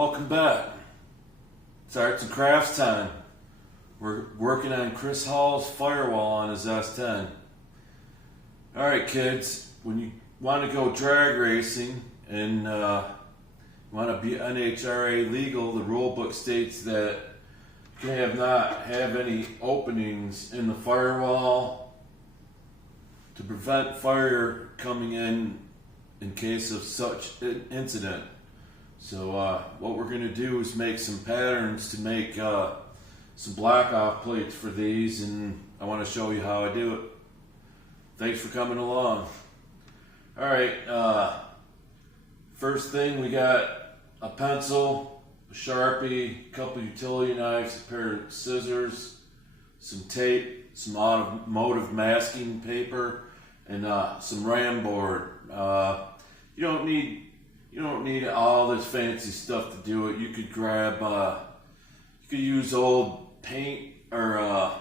Welcome back. It's Arts and Crafts time. We're working on Chris Hall's firewall on his S10. Alright kids, when you want to go drag racing and you want to be Nhra legal, the rule book states that you can not have any openings in the firewall to prevent fire coming in case of such an incident. So what we're going to do is make some patterns to make some black off plates for these, and I want to show you how I do it. Thanks for coming along. Alright, first thing, we got a pencil, a Sharpie, a couple utility knives, a pair of scissors, some tape, some automotive masking paper, and some RAM board. You don't need all this fancy stuff to do it. You could grab, you could use old paint or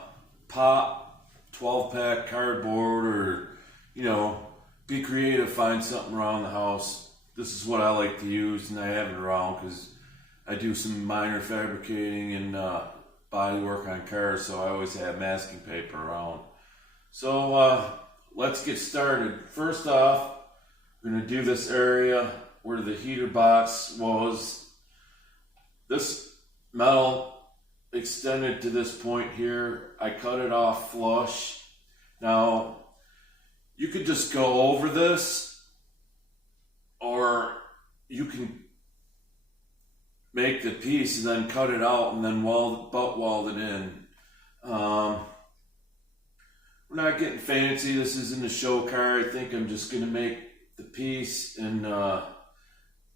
pop, 12-pack cardboard, or, you know, be creative, find something around the house. This is what I like to use, and I have it around because I do some minor fabricating and body work on cars, so I always have masking paper around. So let's get started. First off, we're going to do this area where the heater box was. This metal extended to this point here. I cut it off flush. Now, you could just go over this, or you can make the piece and then cut it out and then butt weld it in. We're not getting fancy. This isn't a show car. I think I'm just going to make the piece and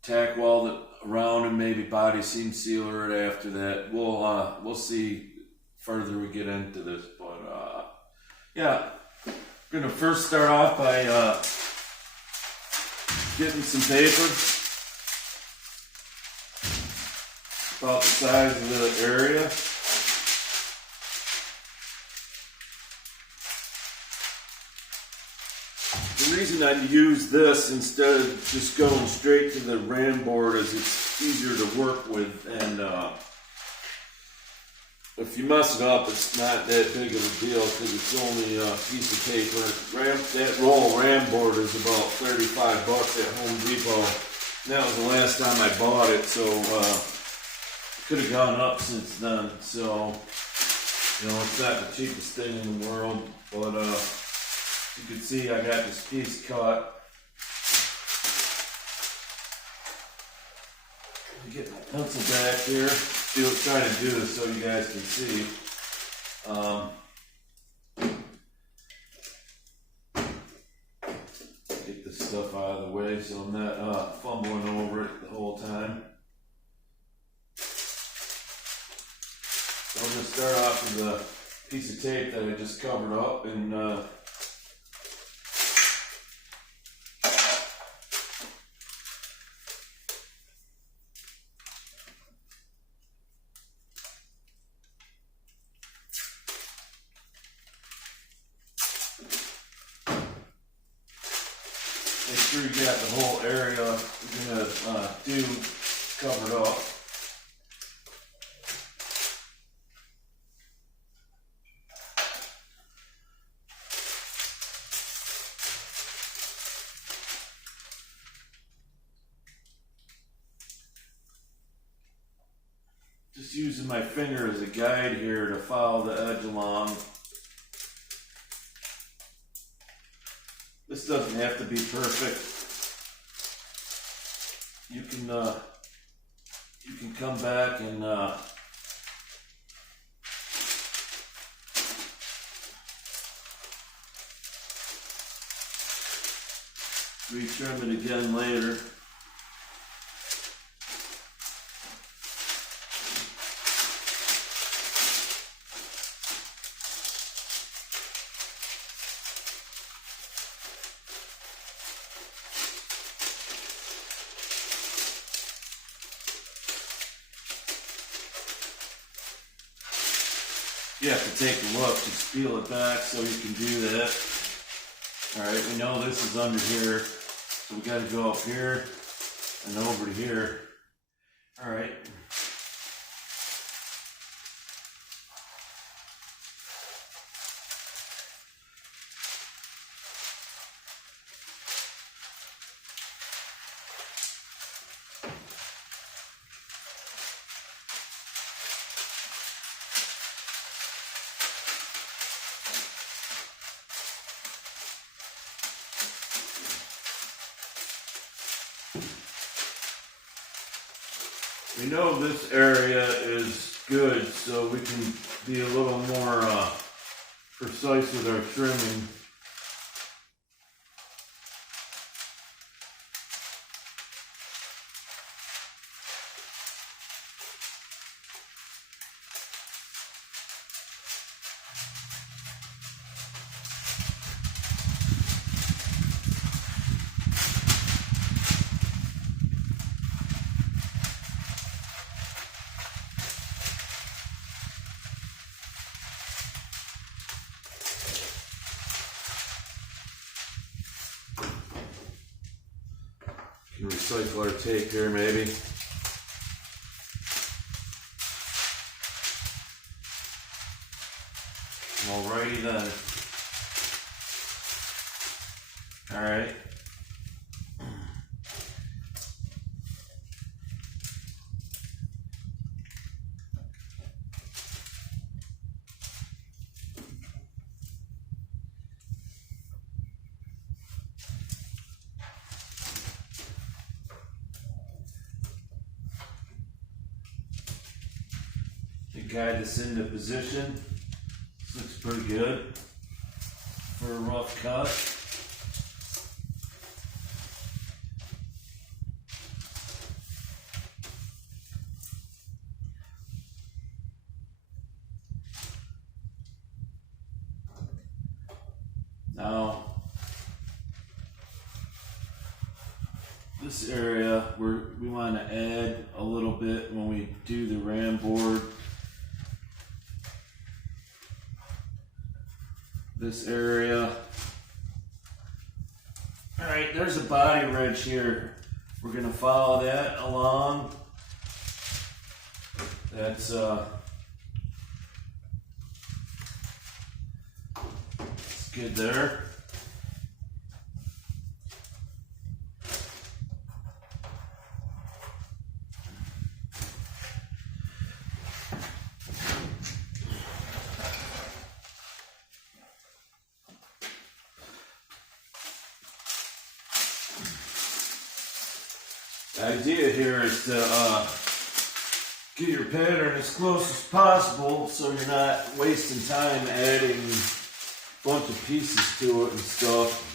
tack weld it around and maybe body seam sealer it after that. We'll see further we get into this, but yeah, I'm gonna first start off by getting some paper about the size of the area. The reason I use this instead of just going straight to the RAM board is it's easier to work with, and if you mess it up, it's not that big of a deal because it's only a piece of paper. That roll of RAM board is about $35 at Home Depot. And that was the last time I bought it, so it could have gone up since then. So, you know, it's not the cheapest thing in the world, but you can see I got this piece cut. Let me get my pencil back here. Trying to do this so you guys can see. Get this stuff out of the way so I'm not fumbling over it the whole time. So I'm going to start off with a piece of tape that I just covered up, and make sure you got the whole area you're going to do covered up. Just using my finger as a guide here to follow the edge along. This doesn't have to be perfect. You can come back and retrim it again later. You have to take a look, just peel it back so you can do that. Alright, we know this is under here, so we got to go up here and over to here. All right. We know this area is good, so we can be a little more precise with our trimming. Can recycle our tape here, maybe. Alrighty then. All right. Guide this into position. This looks pretty good for a rough cut. Now, this area we want to add a little bit when we do the ram board. This area. All right, there's a body wrench here. We're gonna follow that along. That's good there. The idea here is to get your pattern as close as possible so you're not wasting time adding a bunch of pieces to it and stuff.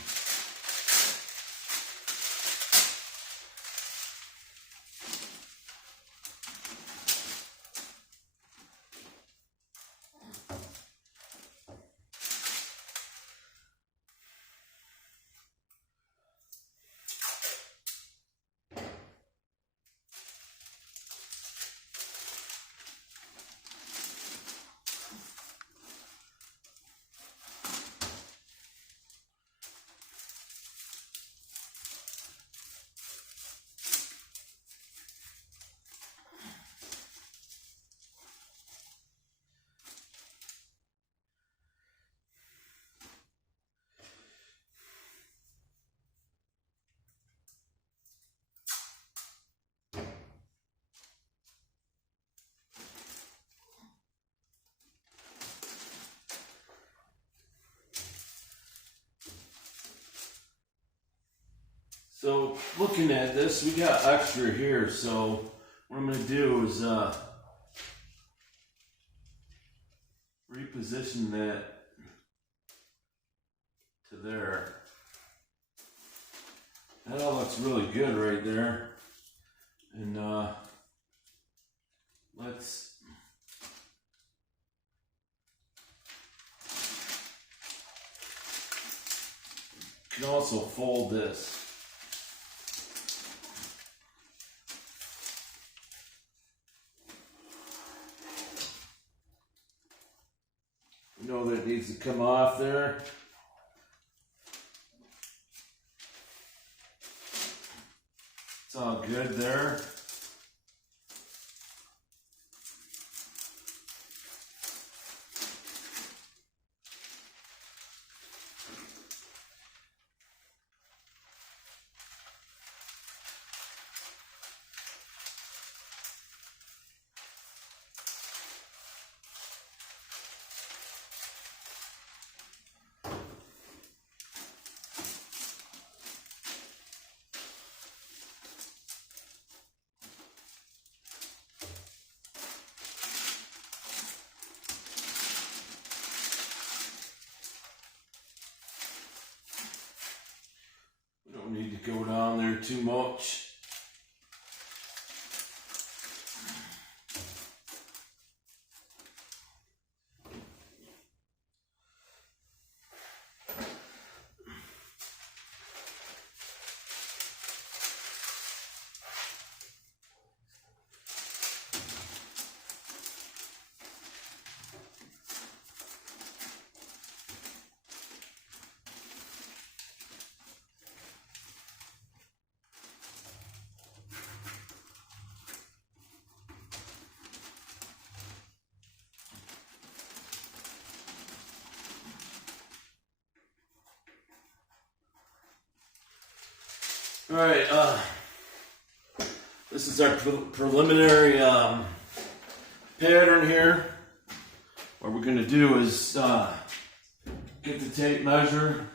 So looking at this, we got extra here, so what I'm going to do is reposition that to there. That all looks really good right there. And let's you can also fold this. You know that it needs to come off there. It's all good there. go down there too much. All right, this is our preliminary pattern here. What we're going to do is get the tape measure,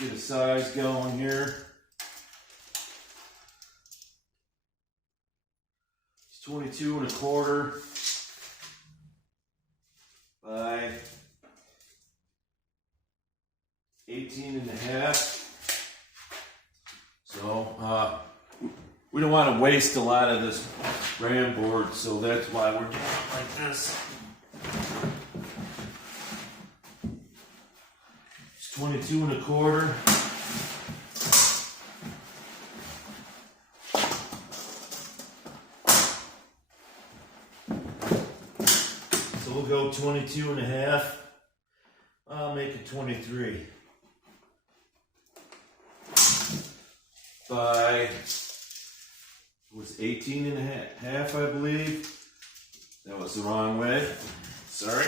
get a size going here. It's 22¼ by 18½. So we don't want to waste a lot of this RAM board, so that's why we're doing it like this. It's 22¼ . So we'll go 22½. I'll make it 23. By, was 18½, I believe. That was the wrong way. Sorry.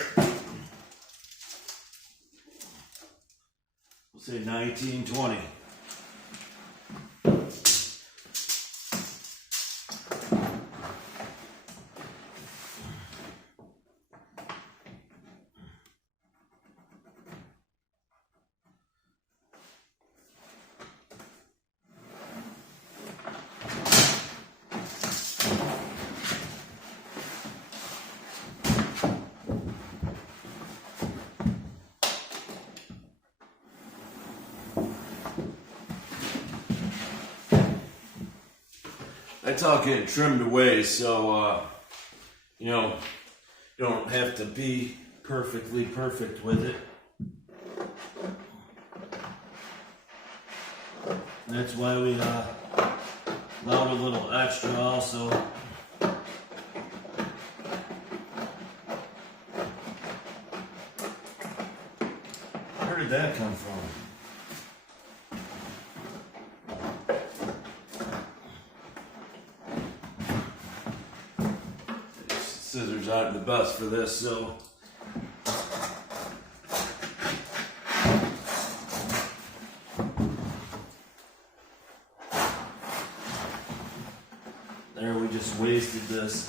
We'll say 1920. That's all getting trimmed away, so you know, you don't have to be perfectly perfect with it. That's why we allowed a little extra also. Where did that come from? Scissors aren't the best for this, so there, we just wasted this.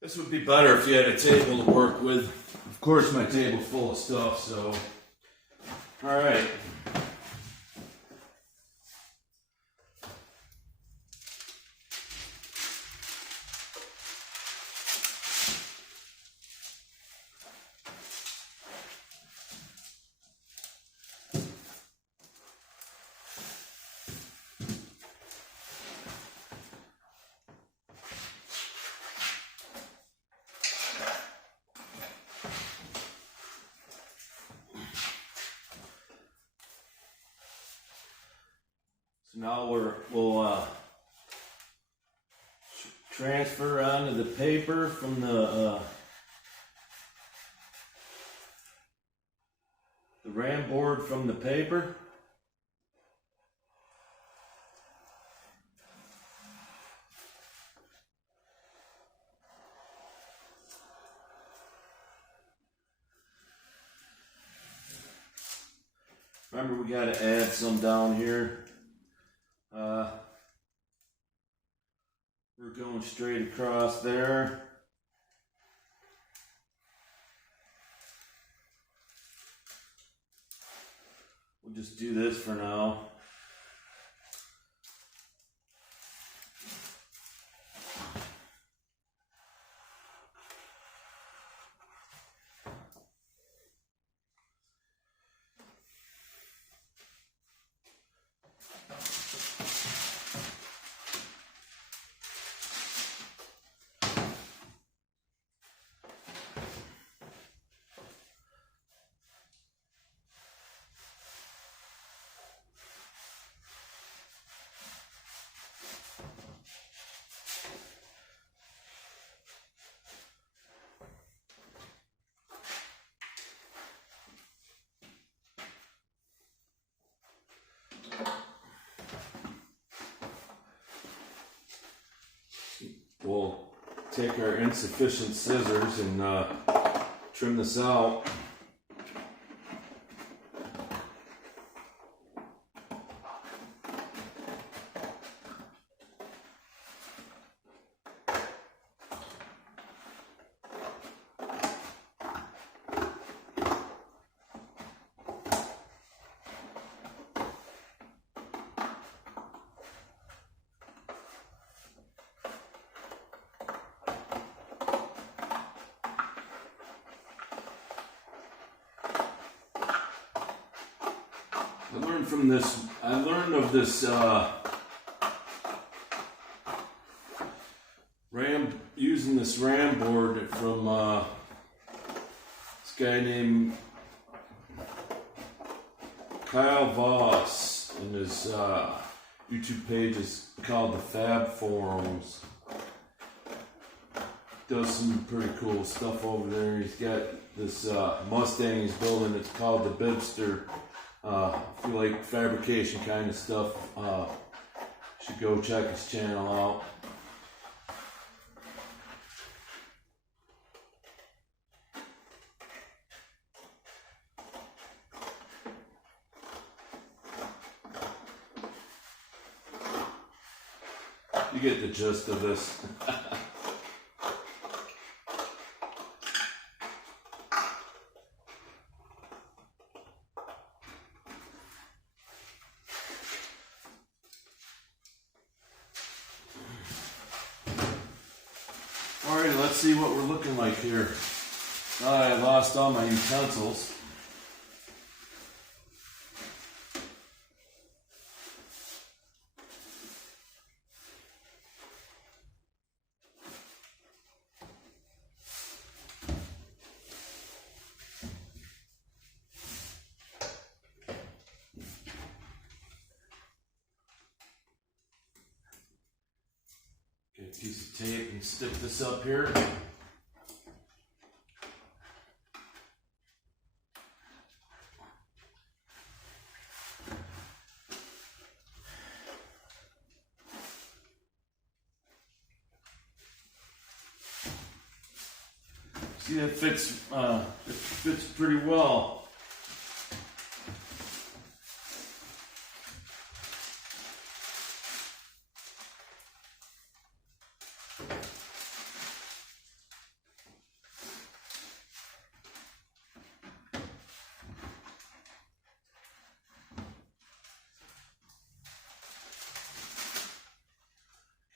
This would be better if you had a table to work with. Of course, my table's full of stuff, so. All right. So now we'll transfer onto the paper from the RAM board from the paper. Remember, we got to add some down here. We're going straight across there. We'll just do this for now. We'll take our insufficient scissors and trim this out. I learned of this using this RAM board from this guy named Kyle Voss, and his YouTube page is called the Fab Forums. Does some pretty cool stuff over there. He's got this Mustang he's building. It's called the Bibster. If you like fabrication kind of stuff, you should go check his channel out. You get the gist of this. Alright, let's see what we're looking like here. I lost all my utensils. Get a piece of tape and stick this up here. See, that fits. It fits pretty well.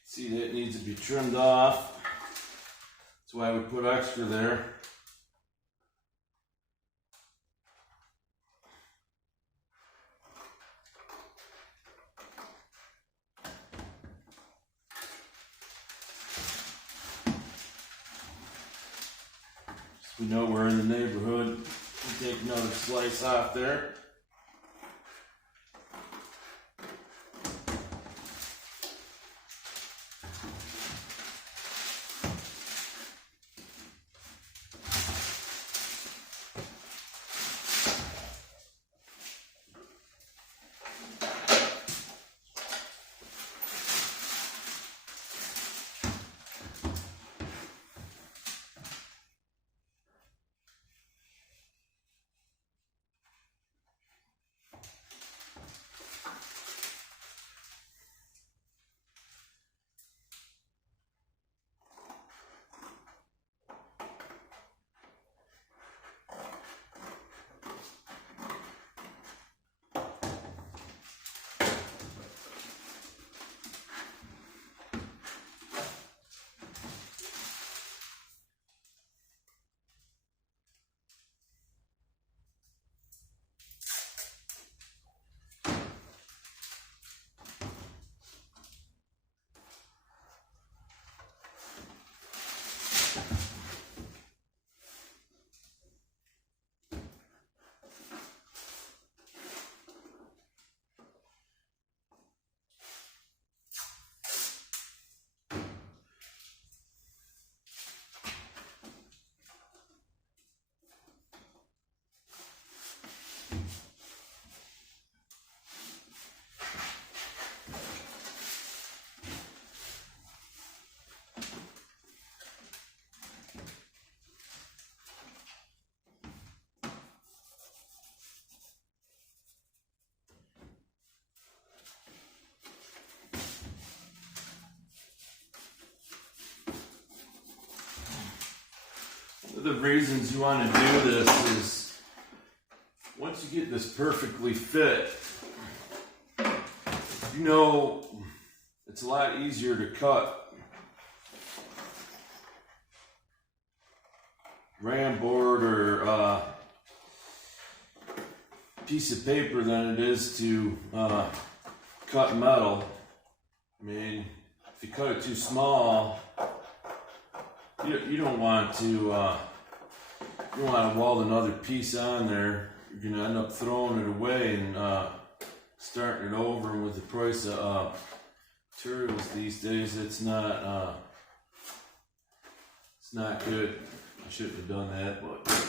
See, that needs to be trimmed off. That's why we put extra there. Just we know we're in the neighborhood. We'll take another slice off there. the reasons you want to do this is once you get this perfectly fit, you know it's a lot easier to cut RAM board or piece of paper than it is to cut metal. I mean, if you cut it too small, you don't want to weld another piece on there. You're gonna end up throwing it away and starting it over. And with the price of materials these days, it's not good. I shouldn't have done that, but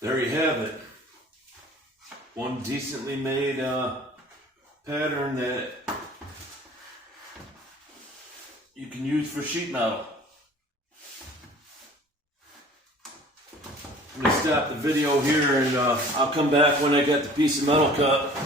there you have it. One decently made pattern that you can use for sheet metal. I'm going to stop the video here and I'll come back when I get the piece of metal cut.